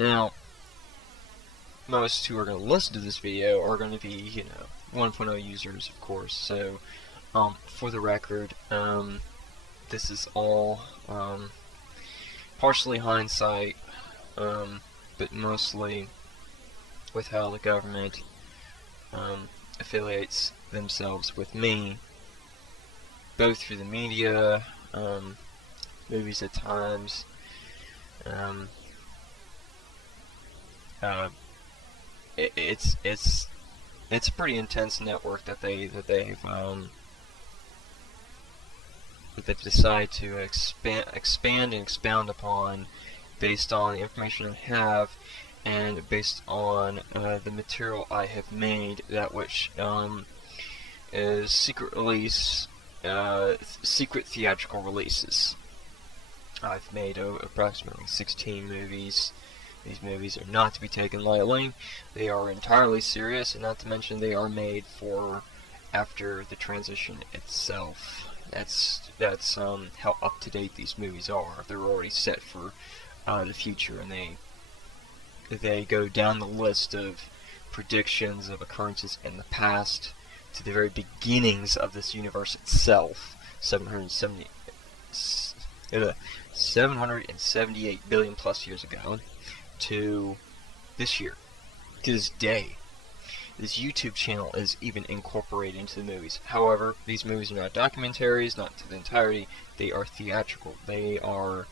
Now, most who are going to listen to this video are going to be, you know, 1.0 users, of course. So, for the record, this is all partially hindsight, but mostly with how the government affiliates themselves with me, both through the media, movies at times. It's a pretty intense network that they've decided to expand and expound upon based on the information I have and based on the material I have made, that which is secret release, secret theatrical releases. I've made approximately 16 movies. These movies are not to be taken lightly. They are entirely serious, and not to mention they are made for after the transition itself. That's how up to date these movies are. They're already set for the future, and they go down the list of predictions of occurrences in the past to the very beginnings of this universe itself, 778 billion plus years ago, to this year, to this day. This YouTube channel is even incorporated into the movies. However, these movies are not documentaries, not to the entirety. They are theatrical. They're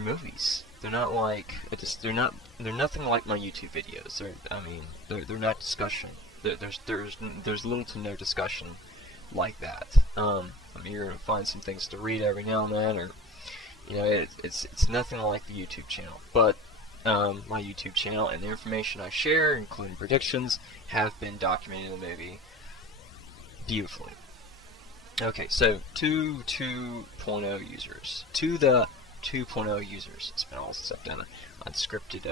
movies. They're not like they're nothing like my YouTube videos. They're not discussion. There's little to no discussion like that. You're gonna find some things to read every now and then, or you know, it's nothing like the YouTube channel. But my YouTube channel and the information I share, including predictions, have been documented in the movie beautifully. Okay, so to 2.0 users. To the 2.0 users. It's been all since I've done an unscripted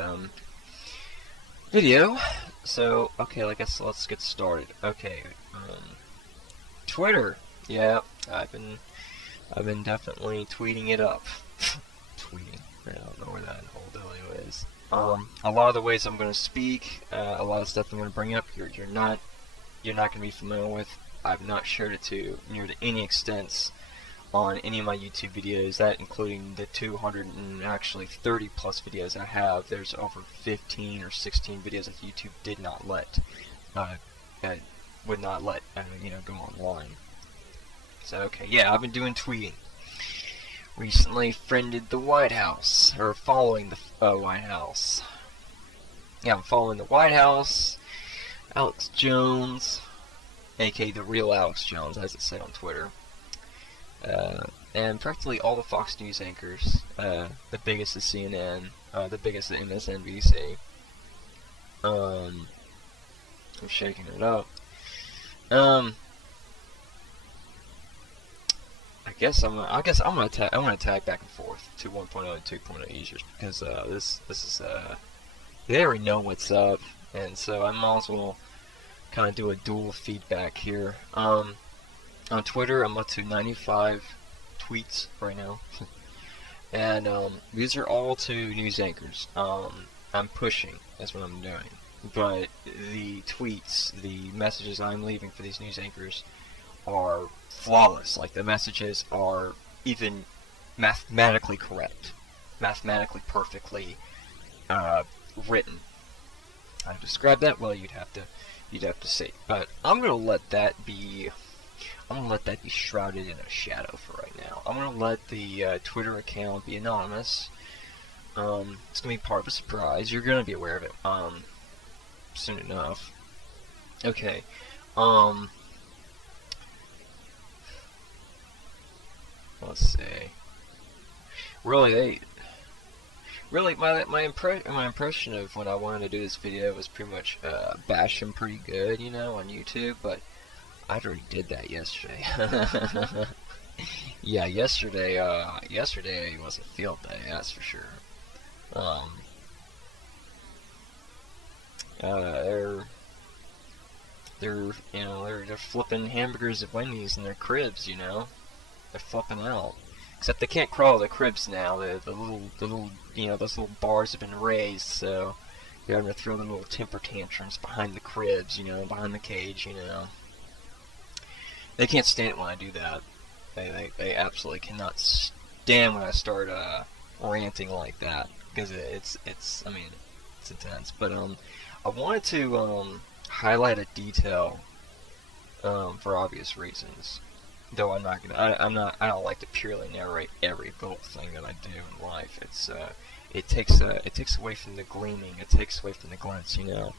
video. So, okay, I guess let's get started. Okay, Twitter. Yeah, I've been definitely tweeting it up. Tweeting. I don't know where that whole dealio is. A lot of the ways I'm going to speak, a lot of stuff I'm going to bring up, you're not going to be familiar with. I've not shared it to any extent on any of my YouTube videos. That including the 230 plus videos I have. There's over 15 or 16 videos that YouTube did not let, would not let, go online. So okay, yeah, I've been doing tweeting. Recently friended the White House, or following the White House. Yeah, I'm following the White House, Alex Jones, aka the real Alex Jones, as it said on Twitter, and practically all the Fox News anchors. The biggest is CNN, the biggest is MSNBC. I'm shaking it up. I guess I'm gonna tag back and forth to 1.0 and 2.0 users, because this is they already know what's up, and so I might as well kind of do a dual feedback here. On Twitter, I'm up to 95 tweets right now, and these are all to news anchors. I'm pushing, that's what I'm doing, but the tweets, the messages I'm leaving for these news anchors are flawless. Like, the messages are even mathematically correct, mathematically perfectly written. How to describe that? Well, you'd have to see. But I'm gonna let that be shrouded in a shadow for right now. I'm gonna let the Twitter account be anonymous. It's gonna be part of a surprise. You're gonna be aware of it soon enough. Okay. Let's see. Really, my impression of when I wanted to do this video was pretty much bash him pretty good, on YouTube. But I already did that yesterday. Yeah, yesterday was a field day, that's for sure. They're flipping hamburgers at Wendy's in their cribs, They're flipping out. Except they can't crawl to the cribs now. The little, you know, those little bars have been raised, so they're having to throw the little temper tantrums behind the cribs, you know, behind the cage, you know. They can't stand it when I do that. They absolutely cannot stand when I start ranting like that, because I mean, it's intense. But I wanted to highlight a detail for obvious reasons. Though I'm not gonna, I don't like to purely narrate every little thing that I do in life. It takes away from the gleaming. It takes away from the glance. You know,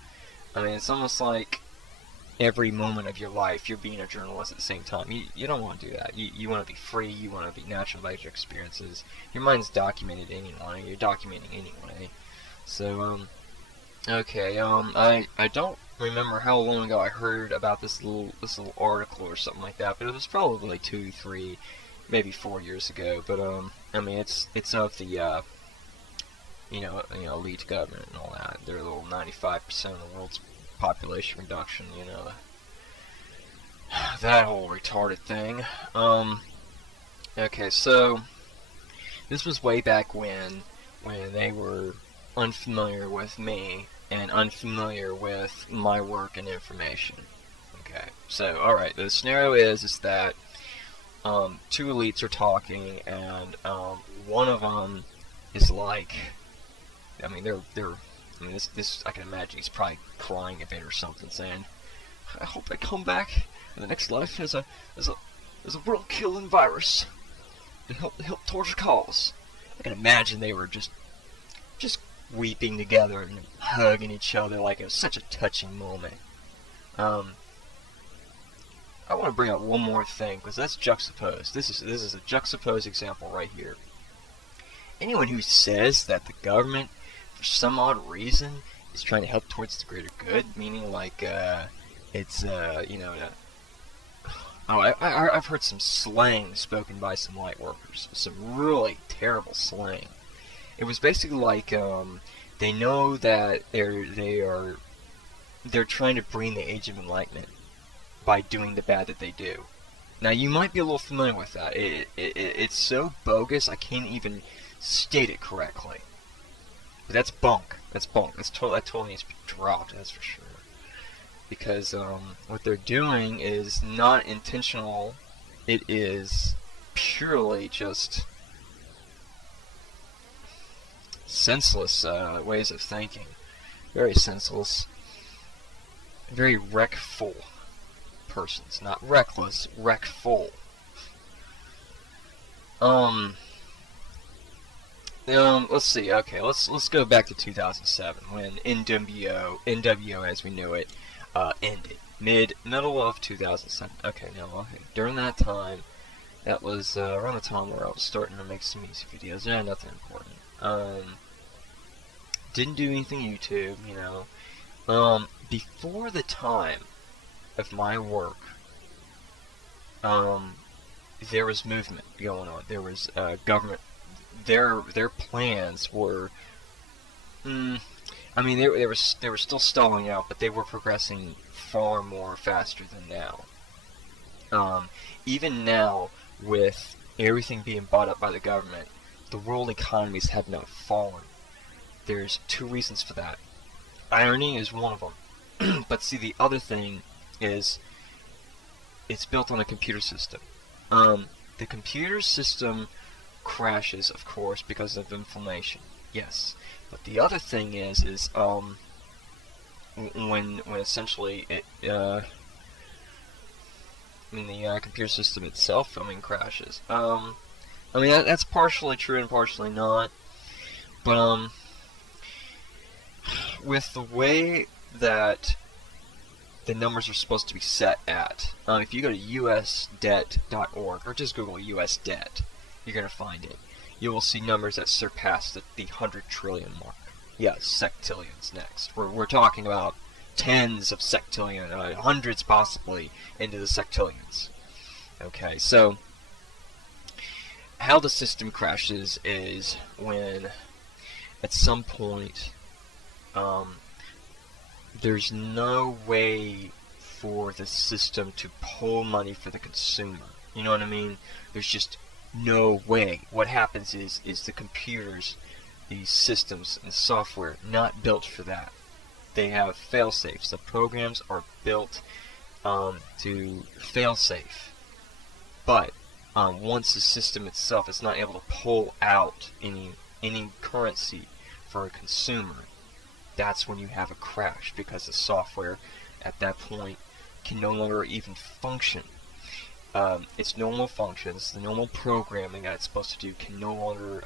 I mean, it's almost like every moment of your life you're being a journalist at the same time. You don't want to do that. You want to be free. You want to be natural about your experiences. Your mind's documented anyway. You're documenting anyway. So okay, I don't remember how long ago I heard about this little article or something like that, but it was probably 2, 3, maybe 4 years ago. But I mean, it's of the you know, elite government and all that. They're a little 95% of the world's population reduction. You know, that whole retarded thing. Okay, so this was way back when they were unfamiliar with me and unfamiliar with my work and information. Okay, so alright, the scenario is that two elites are talking, and one of them is like, I mean, I mean, this I can imagine he's probably crying a bit or something, saying, "I hope I come back in the next life as a world-killing virus to help towards a cause." I can imagine they were just weeping together and hugging each other like it was such a touching moment. I want to bring up one more thing, because that's juxtaposed. This is a juxtaposed example right here. Anyone who says that the government, for some odd reason, is trying to help towards the greater good, meaning like it's you know, I've heard some slang spoken by some light workers, some really terrible slang. It was basically like they know that they're trying to bring the Age of Enlightenment by doing the bad that they do. Now you might be a little familiar with that. It's so bogus I can't even state it correctly. But that's bunk. That's bunk. That totally needs to be dropped. That's for sure. Because what they're doing is not intentional. It is purely just senseless ways of thinking. Very senseless. Very wreckful persons. Not reckless, wreckful. Let's see. Okay, let's go back to 2007 when NWO as we knew it ended. Middle of 2007. Okay, now during that time, that was around the time where I was starting to make some music videos. Yeah, nothing important. Didn't do anything YouTube, you know. Before the time of my work, there was movement going on. There was government. Their plans were, I mean, they were still stalling out, but they were progressing far more faster than now. Even now, with everything being bought up by the government, the world economies have not fallen. There's two reasons for that. Irony is one of them. But see, the other thing is, it's built on a computer system. The computer system crashes, of course, because of inflammation. Yes. But the other thing is when essentially it, I mean, the computer system itself, I mean, crashes. I mean, that's partially true and partially not. But, with the way that the numbers are supposed to be set at, if you go to usdebt.org, or just Google US debt, you're going to find it. You will see numbers that surpass the 100 trillion mark. Yes, sectillions next. We're talking about tens of sectillion, hundreds possibly, into the sectillions. Okay, so how the system crashes is when, at some point, there's no way for the system to pull money for the consumer. You know what I mean? There's just No way. What happens is the computers, these systems and software, not built for that. They have fail-safes. The programs are built to fail-safe. But once the system itself is not able to pull out any currency for a consumer, that's when you have a crash, because the software at that point can no longer even function. Its normal functions, the normal programming that it's supposed to do, can no longer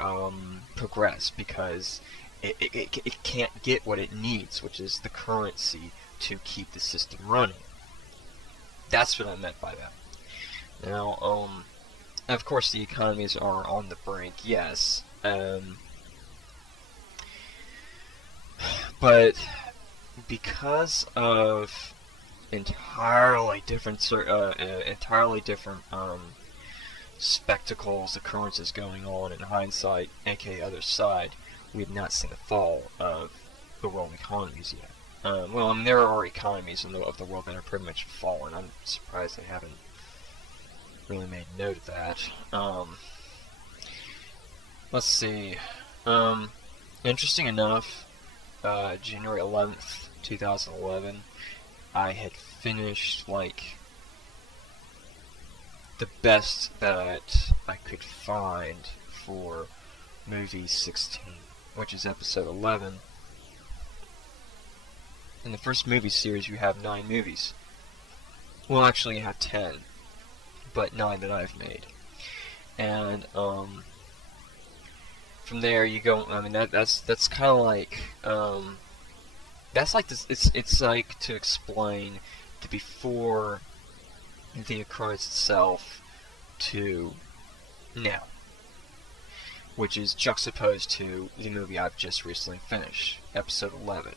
progress, because it can't get what it needs, which is the currency to keep the system running. That's what I meant by that. Now, of course, the economies are on the brink, yes, but because of entirely different spectacles, occurrences going on in hindsight, aka other side, we have not seen the fall of the world economies yet. Well, I mean, there are economies of the world that are pretty much fallen. I'm surprised they haven't really made note of that. Let's see. Interesting enough, January 11th, 2011, I had finished, like, the best that I could find for movie 16, which is episode 11. In the first movie series, you have 9 movies. Well, actually, you have 10, but 9 that I've made. And from there, you go. I mean, that's kind of like that's like this. It's like to explain the before the occurrence itself to now, which is juxtaposed to the movie I've just recently finished, episode 11.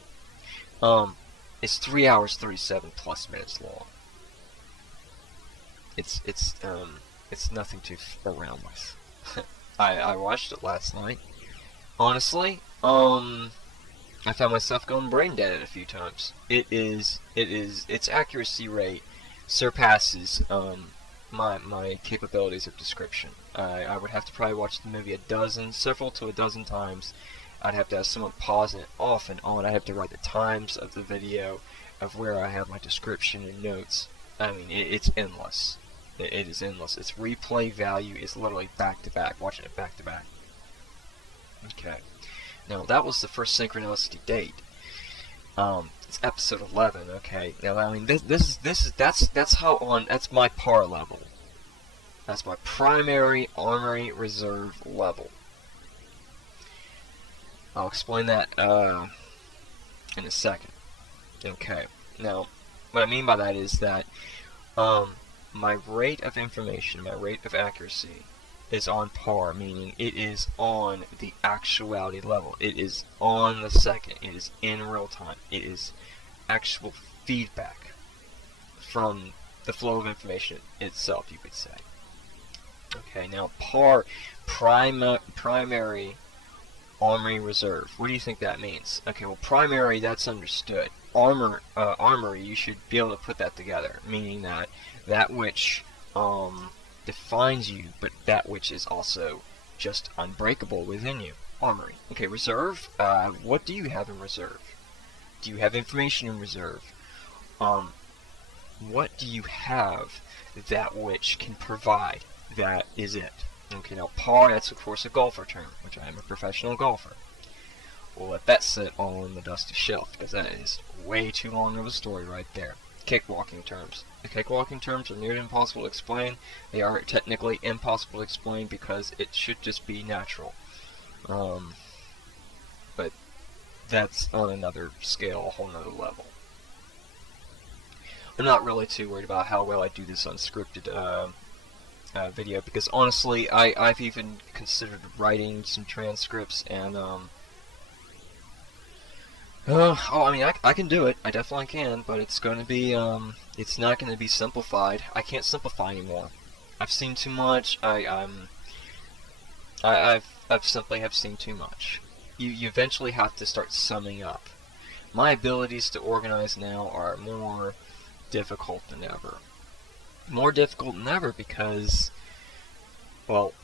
It's 3 hours 37 plus minutes long. It's nothing to f around with. I watched it last night. Honestly, I found myself going brain dead a few times. Its accuracy rate surpasses my capabilities of description. I would have to probably watch the movie several to a dozen times. I'd have to have someone pausing it off and on. I'd have to write the times of the video, of where I have my description and notes. I mean, it's endless. It is endless. Its replay value is literally back to back, watching it back to back. Okay. Now, that was the first synchronicity date. It's episode 11. Okay. Now, I mean, that's my par level. That's my primary armory reserve level. I'll explain that in a second. Okay. Now, what I mean by that is that my rate of information, my rate of accuracy, is on par, meaning it is on the actuality level. It is on the second. It is in real time. It is actual feedback from the flow of information itself, you could say. Okay, now primary armory reserve. What do you think that means? Okay, well, primary, that's understood. Armory, you should be able to put that together, meaning that which defines you, but that which is also just unbreakable within you. Armory. Okay, reserve. What do you have in reserve? Do you have information in reserve? What do you have that which can provide? That is it. Okay, now par, that's of course a golfer term, which I am a professional golfer. We'll let that sit on the dusty shelf, because that is way too long of a story right there. Cakewalking terms. The cakewalking terms are nearly impossible to explain. They are technically impossible to explain because it should just be natural. But that's on another scale, a whole nother level. I'm not really too worried about how well I do this unscripted video, because honestly, I've even considered writing some transcripts, and I mean, I can do it. I definitely can, but it's going to be, it's not going to be simplified. I can't simplify anymore. I've seen too much. I've simply have seen too much. You eventually have to start summing up. My abilities to organize now are more difficult than ever. More difficult than ever because, well,